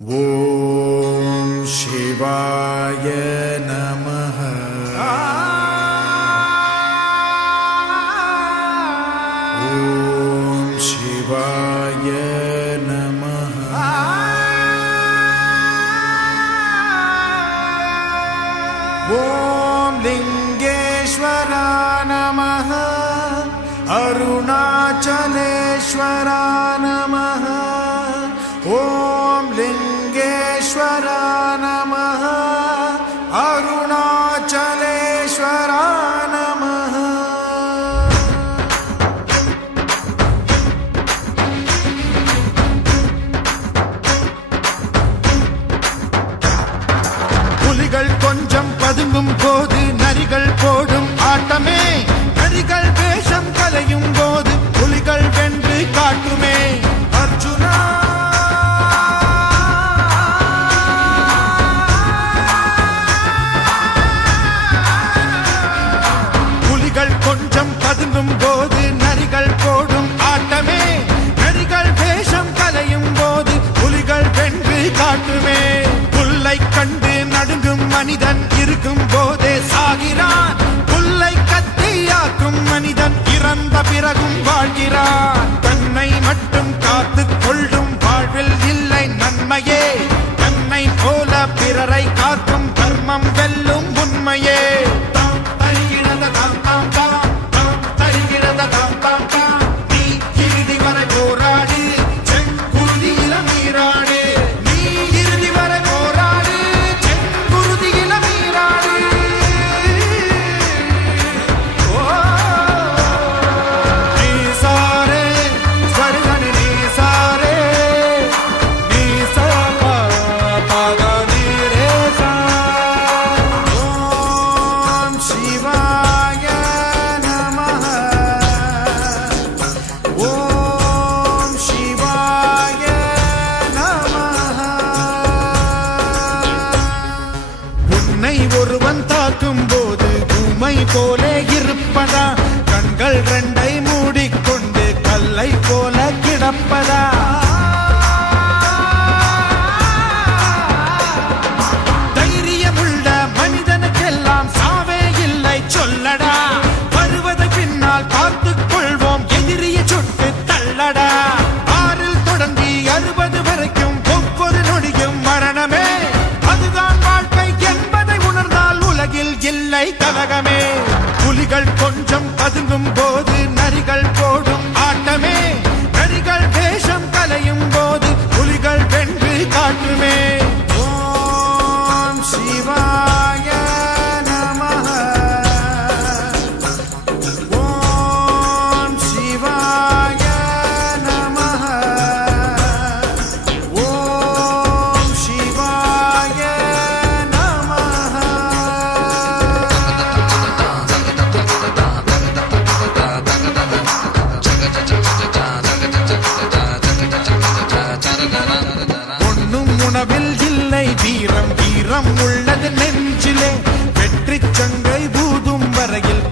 ஓம் சிவாய நமஹ. ஓம் சிவாய நமஹ. ஓம் லிங்கேஸ்வரா நமஹ. அருணாச்சலேஸ்வரா நமஹ. ஓம் லிங்கேஸ்வரா நமஹ. அருணாச்சலேஸ்வரா நமஹ. புலிகள் கொஞ்சம் பதுங்கும் போது நரிகள் போடும் ஆட்டமே, நரிகள் வேஷம் கலையும் போது புலிகள் வென்று காட்டுமே. அர்ஜுனா கொஞ்சம் பதுங்கும் போது நரிகள் போடும் ஆட்டமே, நரிகள் வேஷம் கலையும் போது புலிகள் வென்று காட்டுமே. புல்லை கண்டு நடுங்கும் மனிதன் இருக்கும் போதே சாகிறான், புல்லை கத்தியாக்கும் மனிதன் இறந்த பிறகும் வாழ்கிறான். தன்னை மட்டும் காத்துக் கொள்ளும் வாழ்வில் இல்லை நன்மையே, தன்னை போல பிறரை காக்கும் தர்மம் வெல்லும் உண்மையே. ஒருவன் தாக்கும் போது பூமை போலே இருப்பதா, கண்கள் ரெண்டை மூடிக்கொண்டு கல்லை போல கிடப்பதா. தைரியமுள்ள மனிதனுக்கெல்லாம் சாவே இல்லை சொல்லடா, வருவதை பின்னால் பார்த்துக் கொள்வோம் எதிரிய சுட்டு தள்ளடா. 6 தொடங்கி 60 வரைக்கும் ஒவ்வொரு நொடியும் மரணமே, அதுதான் வாழ்க்கை என்பதை உணர்ந்தால் உலகில் இல்லை கலகமே. புலிகள் கொஞ்சம் பதுங்கும் போது நரிகள் போடும் ஆட்டமே, நரிகள் வேஷம் கலையும் போது புலிகள் வென்று காட்டுமே. ஓம் சிவாய நமஹ. ஓம் சிவாய நமஹ. ஓம் சிவாய நமஹ. ஒண்ணும் உணவில் இல்லை வீரம், வீரம் உள்ளது நெஞ்சிலே, வெற்றி சங்கை பூதும் வரையில்